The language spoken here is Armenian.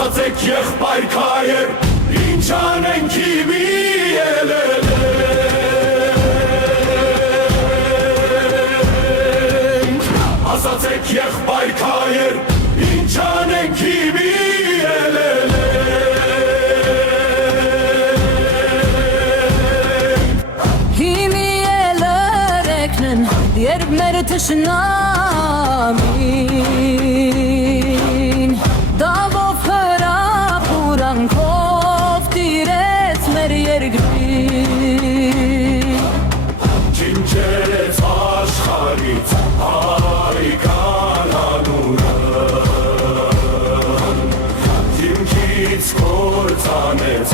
ասացեք եղբայր քայր, ինչ անենք իմի ելելենք, ասացեք եղբայր քայր, ինչ անենք իմի ելելենք։ Իմի ելերեքն են, երբ մեր թշնամին դավով հրապուրանքով տիրեց մեր երկրին, ջինջերեց աշխարհից հայկան անունը, հիմքից կործանեց